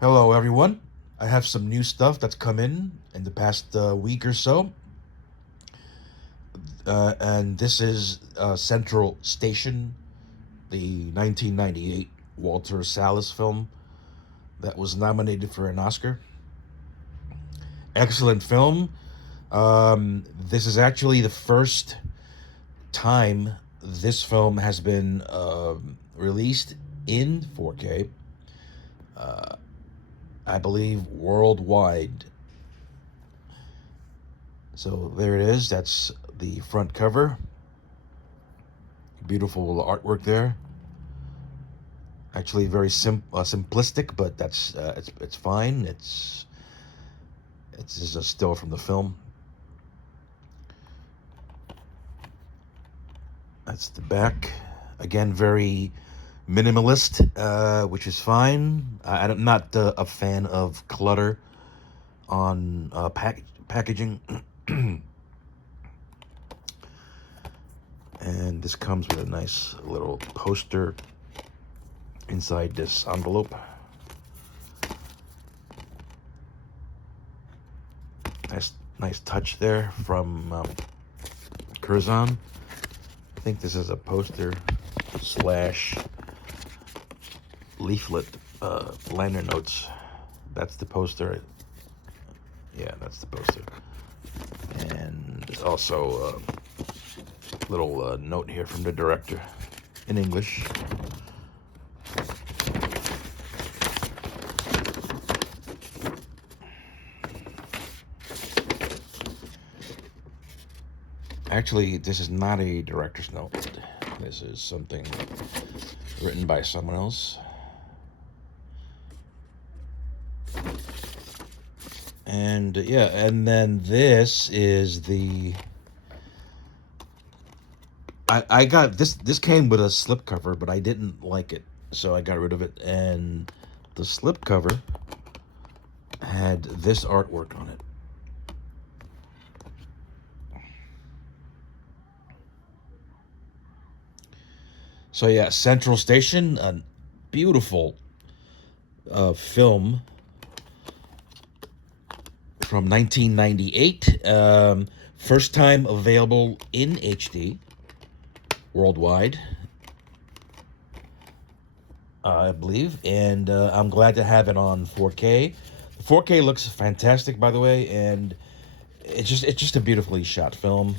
Hello, everyone. I have some new stuff that's come in the past week or so, and this is Central Station, the 1998 Walter Salles film that was nominated for an Oscar. Excellent film. This is actually the first time this film has been released in 4K. I believe worldwide. So there it is. That's the front cover. Beautiful artwork there. Actually, very simplistic, but that's it's fine. It's just a still from the film. That's the back. Again, very minimalist, which is fine. I'm not a fan of clutter on packaging. And this comes with a nice little poster inside this envelope. Nice touch there from Curzon. I think this is a poster slash leaflet, liner notes. That's the poster. Yeah, that's the poster. And there's also a little note here from the director in English. Actually, this is not a director's note. This is something written by someone else. And yeah, and then this is the... I got this. This came with a slipcover, but I didn't like it, so I got rid of it. And the slipcover had this artwork on it. So yeah, Central Station, a beautiful film from 1998. First time available in HD worldwide, I believe, and I'm glad to have it on 4K. 4K looks fantastic, by the way, and it's just a beautifully shot film,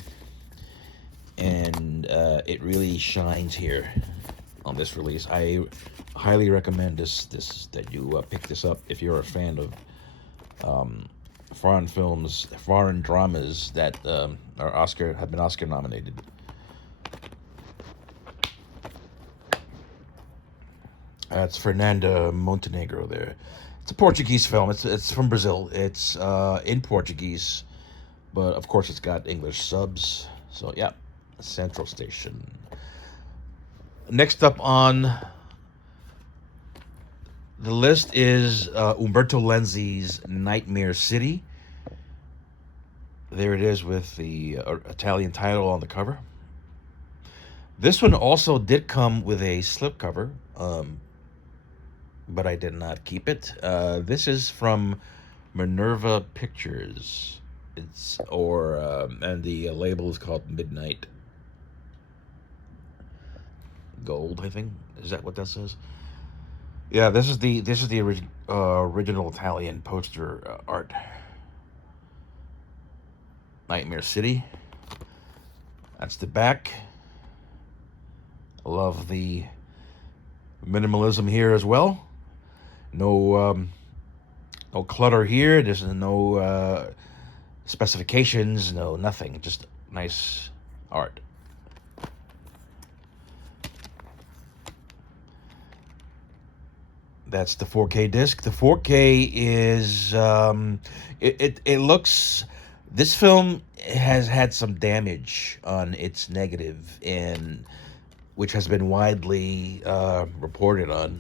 and it really shines here on this release. I highly recommend this that you pick this up if you're a fan of foreign films, foreign dramas that have been Oscar nominated. That's Fernanda Montenegro there. It's a Portuguese film. It's from Brazil. It's in Portuguese, but of course it's got English subs. So yeah, Central Station. Next up on the list is Umberto Lenzi's Nightmare City. There it is with the Italian title on the cover. This one also did come with a slipcover, but I did not keep it. This is from Minerva Pictures. And the label is called Midnight Gold, I think. Is that what that says? Yeah, this is the original Italian poster art. Nightmare City. That's the back. I love the minimalism here as well. No clutter here. There's no specifications. No nothing. Just nice art. That's the 4K disc. The 4K is it looks. This film has had some damage on its negative, and which has been widely reported on.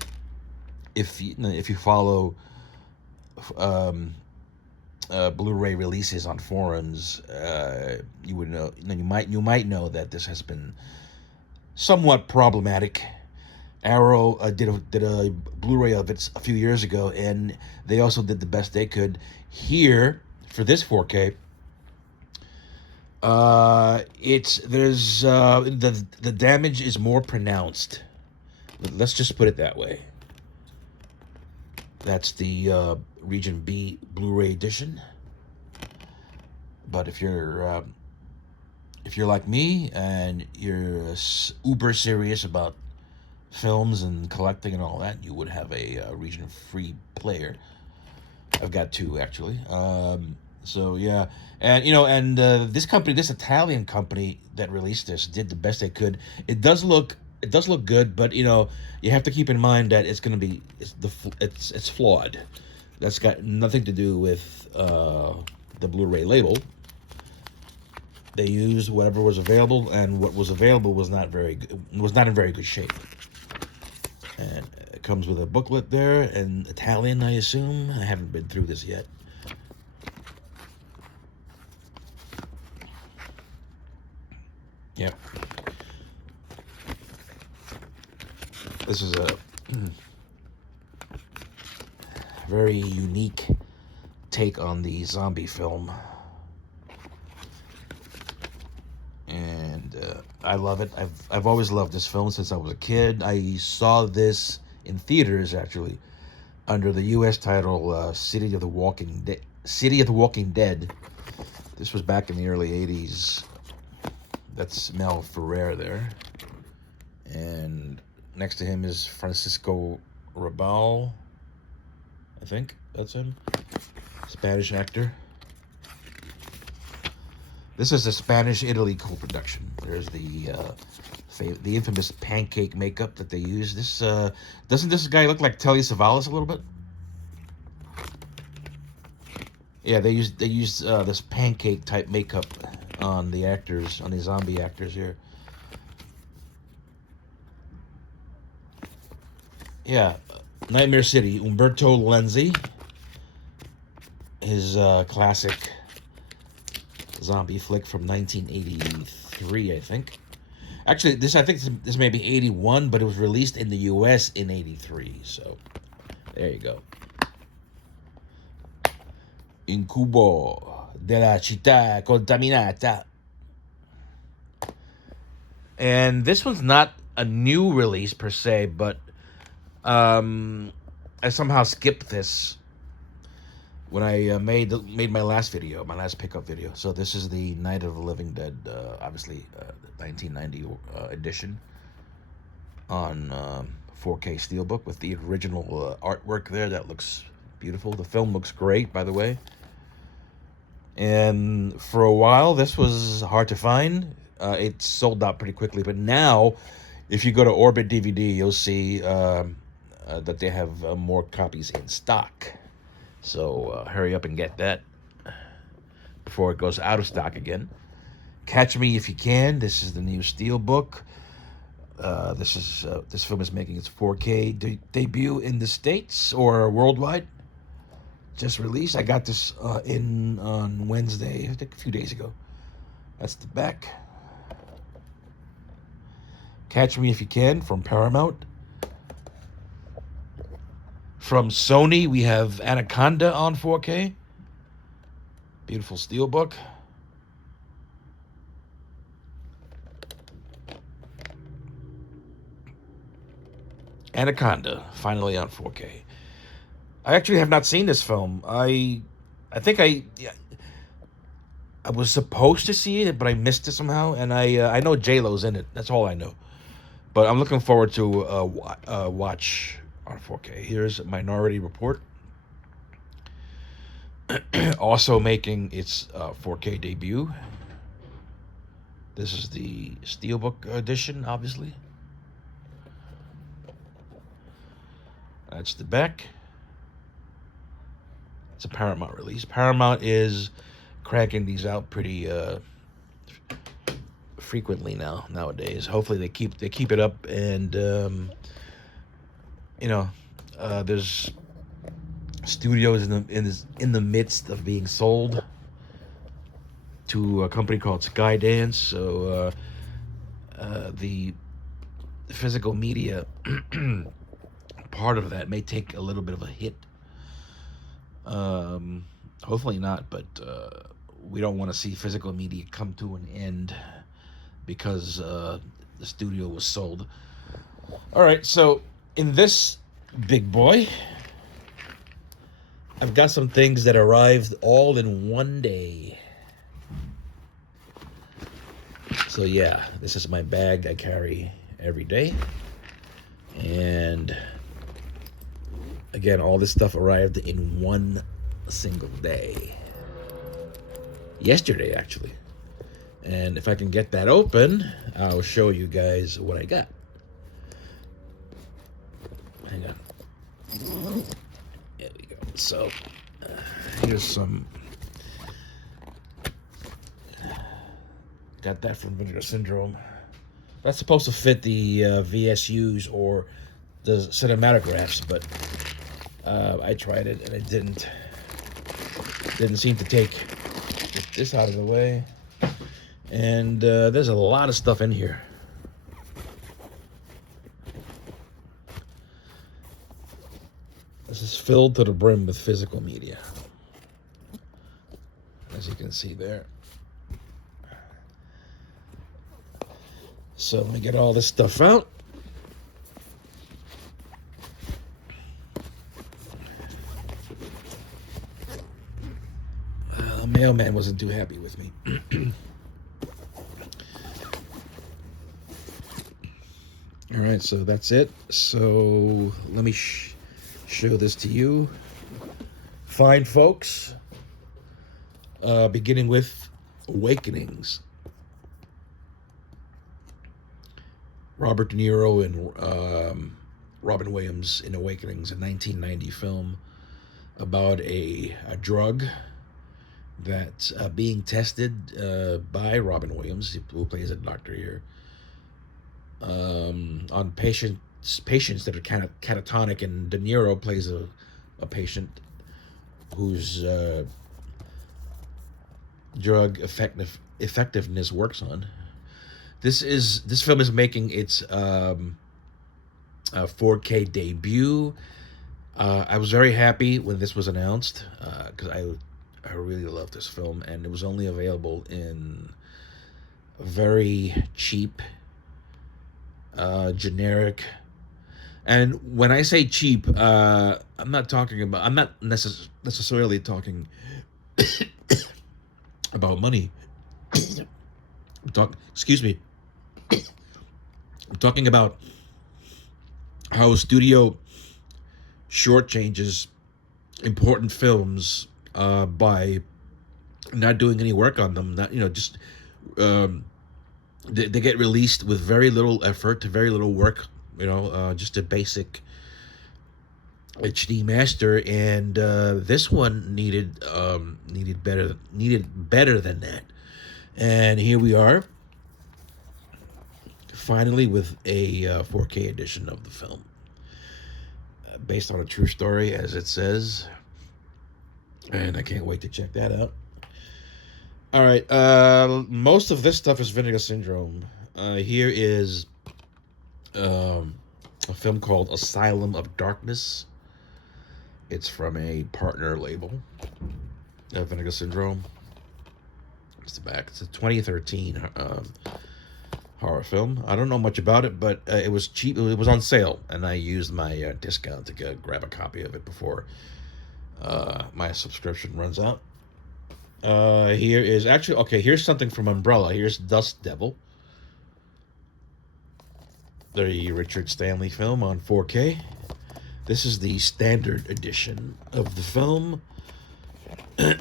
If you follow Blu-ray releases on forums, you would know. You might know that this has been somewhat problematic Arrow did a Blu-ray of it a few years ago, and they also did the best they could. Here for this 4K, it's there's the damage is more pronounced. Let's just put it that way. That's the Region B Blu-ray edition. But if you're like me and you're uber serious about films and collecting and all that, you would have a region free player. I've got two actually. So yeah, and this company, this Italian company that released this, did the best they could. It does look good, but you have to keep in mind that it's flawed. That's got nothing to do with the Blu-ray label. They used whatever was available, and what was available was not in very good shape. And it comes with a booklet there in Italian, I assume. I haven't been through this yet. Yep. This is a very unique take on the zombie film. And I love it. I've always loved this film since I was a kid. I saw this in theaters actually, under the U.S. title City of the Walking Dead. This was back in the early '80s. That's Mel Ferrer there, and next to him is Francisco Rabal. I think that's him, Spanish actor. This is a Spanish-Italy co-production. There's the infamous pancake makeup that they use. This doesn't this guy look like Telly Savalas a little bit? Yeah, they use this pancake type makeup on the actors, on the zombie actors here. Yeah, Nightmare City, Umberto Lenzi, his classic zombie flick from 1983, I think. Actually, I think this may be 81, but it was released in the U.S. in 83. So, there you go. Incubo della città contaminata. And this one's not a new release per se, but I somehow skipped this when I made my last video, my last pickup video. So this is the Night of the Living Dead, obviously the 1990 edition on 4K Steelbook with the original artwork there. That looks beautiful. The film looks great, by the way. And for a while, this was hard to find. It sold out pretty quickly. But now, if you go to Orbit DVD, you'll see that they have more copies in stock. So hurry up and get that before it goes out of stock again. Catch Me If You Can. This is the new Steelbook. This film is making its 4K debut in the States or worldwide. Just released. I got this in on Wednesday, I think a few days ago. That's the back. Catch Me If You Can from Paramount. From Sony, we have Anaconda on 4K. Beautiful Steelbook. Anaconda, finally on 4K. I actually have not seen this film. I think I was supposed to see it, but I missed it somehow. And I know J-Lo's in it. That's all I know. But I'm looking forward to watch on 4K. Here's Minority Report. Also making its 4K debut. This is the Steelbook edition, obviously. That's the back. It's a Paramount release. Paramount is cranking these out pretty frequently nowadays. Hopefully they keep it up, and there's studios in the midst of being sold to a company called Skydance. So the physical media part of that may take a little bit of a hit. Hopefully not, but we don't want to see physical media come to an end because the studio was sold. All right, so in this big boy, I've got some things that arrived all in one day. So yeah, this is my bag I carry every day. And again, all this stuff arrived in one single day. Yesterday, actually. And if I can get that open, I'll show you guys what I got. Hang on. There we go. So, here's some. Got that from Vinegar Syndrome. That's supposed to fit the VSUs or the cinematographs, but I tried it and it didn't seem to take. Get this out of the way. And there's a lot of stuff in here. This is filled to the brim with physical media, as you can see there. So let me get all this stuff out. The mailman wasn't too happy with me. All right, so that's it. So let me show this to you. Fine folks. Beginning with Awakenings. Robert De Niro and Robin Williams in Awakenings, a 1990 film about a drug that's being tested by Robin Williams, who plays a doctor here, on patients that are kind of catatonic, and De Niro plays a patient whose drug effectiveness works on. This film is making its 4K debut. I was very happy when this was announced because I really love this film, and it was only available in very cheap, generic. And when I say cheap, I'm not necessarily talking about money. Excuse me. I'm talking about how a studio shortchanges important films by not doing any work on them. Not just they get released with very little effort, very little work. Just a basic HD master, and this one needed better than that. And here we are, finally, with a 4K edition of the film, based on a true story, as it says. And I can't wait to check that out. All right, most of this stuff is Vinegar Syndrome. Here is a film called Asylum of Darkness. It's from a partner label, Vinegar Syndrome. It's the back. It's a 2013 horror film. I don't know much about it, but it was cheap. It was on sale, and I used my discount to grab a copy of it before my subscription runs out. Here is actually, okay, here's something from Umbrella. Here's Dust Devil, the Richard Stanley film on 4K. This is the standard edition of the film. Put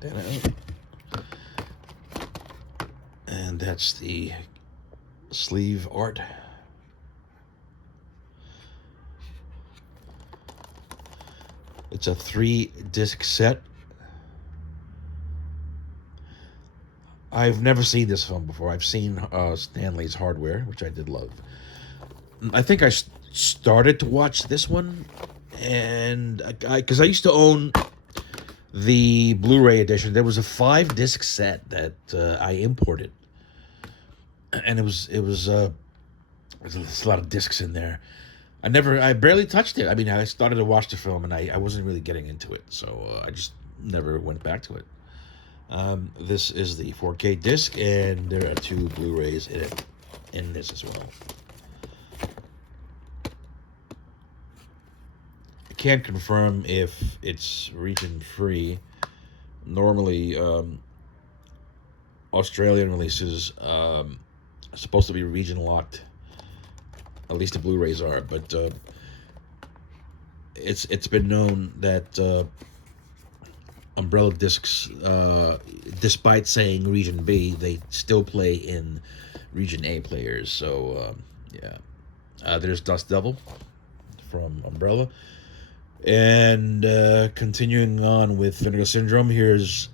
that out. And that's the sleeve art. It's a 3-disc set. I've never seen this film before. I've seen Stanley's Hardware, which I did love. I think I started to watch this one, and because I used to own the Blu-ray edition. There was a 5 disc set that I imported, and there's a lot of discs in there. I barely touched it. I mean, I started to watch the film, and I wasn't really getting into it, so I just never went back to it. This is the 4K disc, and there are 2 Blu-rays in this as well. I can't confirm if it's region free. Normally, Australian releases are supposed to be region locked. At least the Blu-rays are, but it's been known that Umbrella discs, despite saying region B, they still play in region A players. So yeah, there's Dust Devil from Umbrella, and continuing on with Vinegar Syndrome. Here's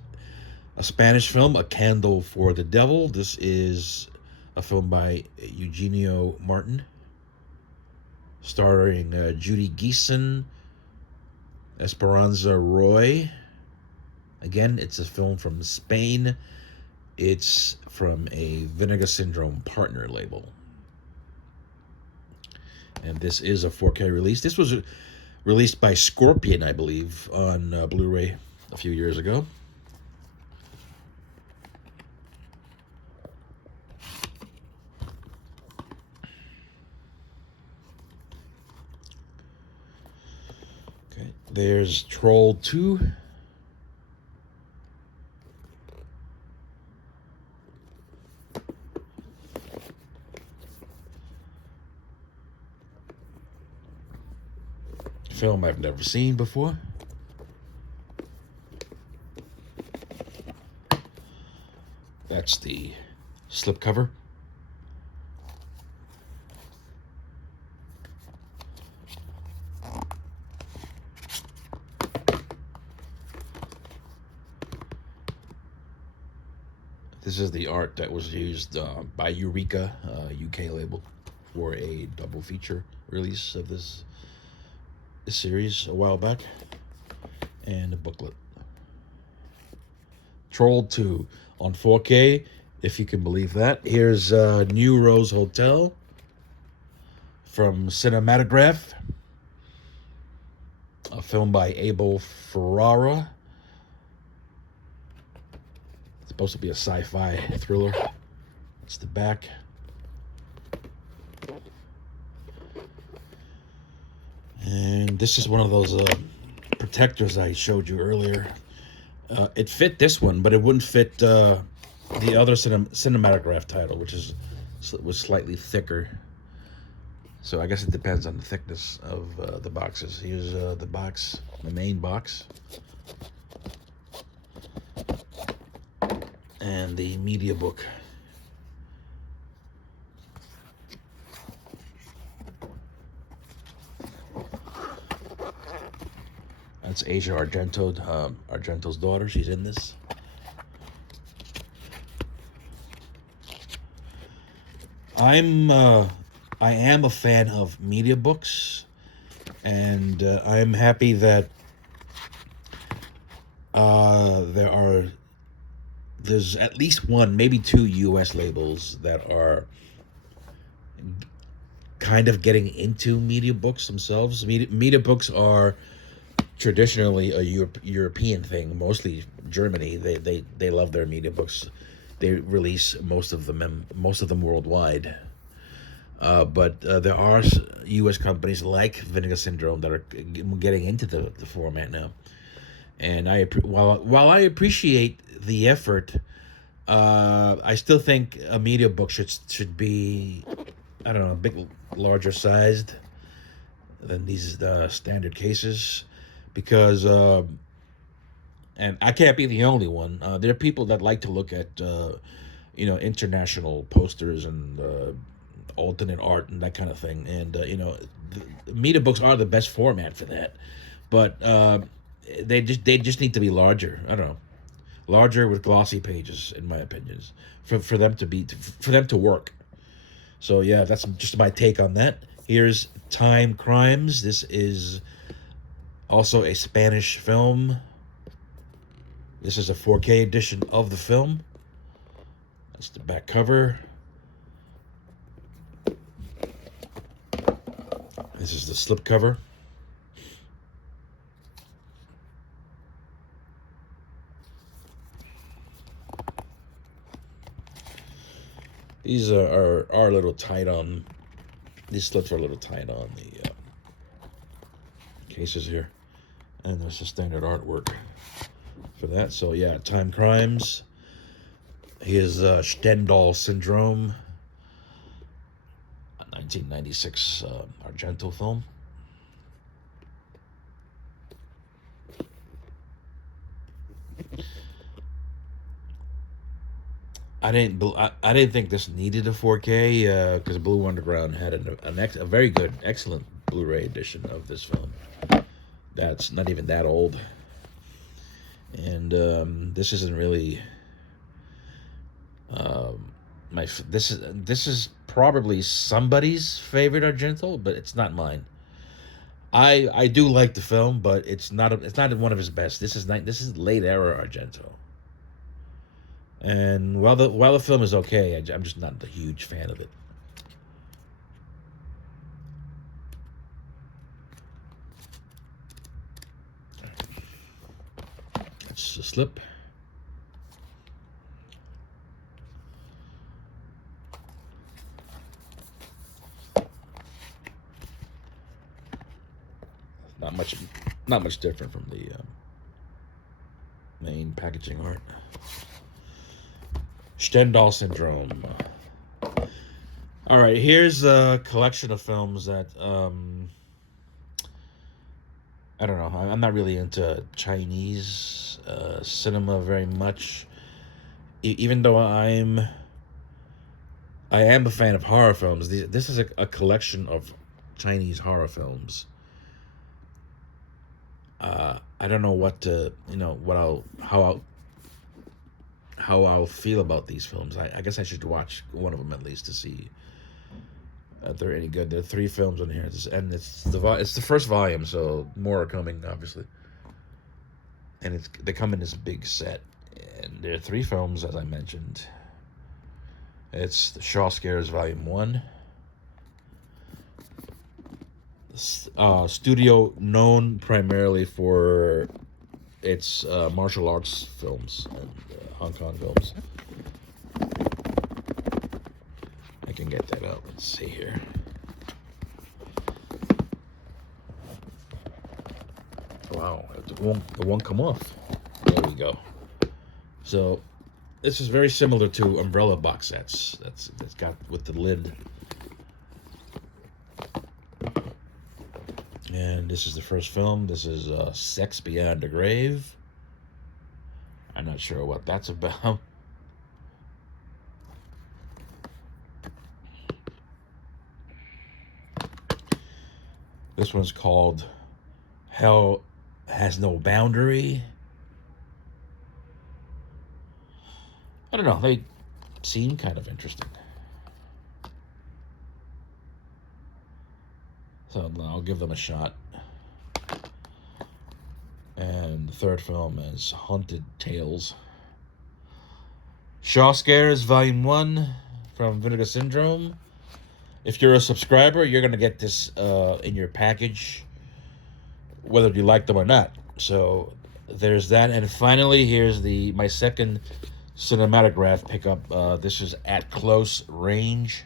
a Spanish film, A Candle for the Devil. This is a film by Eugenio Martin, starring Judy Geeson, Esperanza Roy. Again, it's a film from Spain. It's from a Vinegar Syndrome partner label. And this is a 4K release. This was released by Scorpion, I believe, on Blu-ray a few years ago. Okay, there's Troll 2. Film I've never seen before. That's the slipcover. This is the art that was used by Eureka, UK label, for a double feature release of this series a while back, and a booklet. Troll 2 on 4K, if you can believe that. Here's New Rose Hotel from Cinematograph, a film by Abel Ferrara. It's supposed to be a sci-fi thriller. It's the back. And this is one of those protectors I showed you earlier. It fit this one, but it wouldn't fit the other Cinematograph title, which was slightly thicker. So I guess it depends on the thickness of the boxes. Here's the box, the main box, and the media book. That's Asia Argento, Argento's daughter. She's in this. I am a fan of media books, and I'm happy that there's at least one, maybe 2 U.S. labels that are kind of getting into media books themselves. Media books are traditionally a European thing, mostly Germany. They love their media books. They release most of them worldwide. But there are U.S. companies like Vinegar Syndrome that are getting into the format now. And while I appreciate the effort, I still think a media book should be, I don't know, a bit larger sized than these standard cases, because and I can't be the only one. There are people that like to look at international posters and alternate art and that kind of thing, and the media books are the best format for that, but they just need to be larger. I don't know, larger with glossy pages, in my opinions, for them to work. So yeah, that's just my take on that. Here's Time Crimes. This is also a Spanish film. This is a 4K edition of the film. That's the back cover. This is the slipcover. These are a little tight on. These slips are a little tight on the cases here, and there's a standard artwork for that. So yeah, Time Crimes. Here's Stendhal Syndrome, a 1996 Argento film. I didn't think this needed a 4K because Blue Underground had a very good, excellent Blu-ray edition of this film. That's not even that old, and this isn't really. This is probably somebody's favorite Argento, but it's not mine. I do like the film, but it's not one of his best. This is late era Argento. And while the film is okay, I'm just not a huge fan of it. That's a slip. Not much different from the main packaging art. Stendhal Syndrome. All right, here's a collection of films that I don't know. I'm not really into Chinese cinema very much, even though I am a fan of horror films. This is a collection of Chinese horror films. I don't know what to, how I'll feel about these films. I guess I should watch one of them at least to see if they're any good. There are 3 films on here, and it's the first volume, so more are coming, obviously. And they come in this big set, and there are 3 films, as I mentioned. It's the Shaw Scares Volume 1. Studio known primarily for its martial arts films and Hong Kong films. I can get that out. Let's see here. Wow, it won't come off. There we go. So this is very similar to Umbrella box sets. That's got with the lid. And this is the first film. This is Sex Beyond the Grave. I'm not sure what that's about. This one's called Hell Has No Boundary. I don't know. They seem kind of interesting. So I'll give them a shot. And the third film is Haunted Tales. Shaw Scares Volume 1 from Vinegar Syndrome. If you're a subscriber, you're going to get this in your package, whether you like them or not. So there's that. And finally, here's my second cinematograph pickup. This is At Close Range.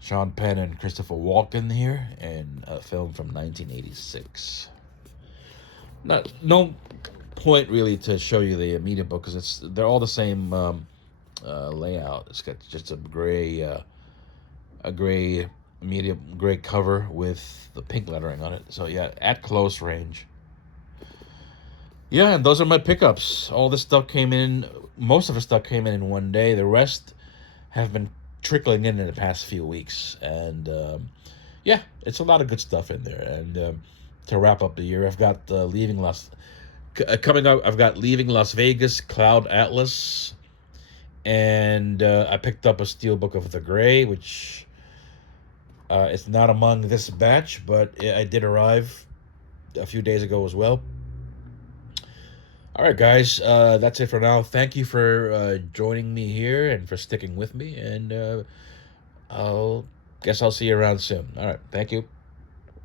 Sean Penn and Christopher Walken here, and a film from 1986. No point really to show you the media book because they're all the same layout. It's got just a gray medium gray cover with the pink lettering on it. So yeah, At Close Range. Yeah, and those are my pickups. All this stuff came in. Most of the stuff came in one day. The rest have been trickling in the past few weeks, and yeah, it's a lot of good stuff in there. And to wrap up the year, I've got coming up. I've got Leaving Las Vegas, Cloud Atlas, and I picked up a steelbook of The Gray, which it's not among this batch, but I did arrive a few days ago as well. All right, guys, that's it for now. Thank you for joining me here and for sticking with me. And I'll I'll see you around soon. All right, thank you.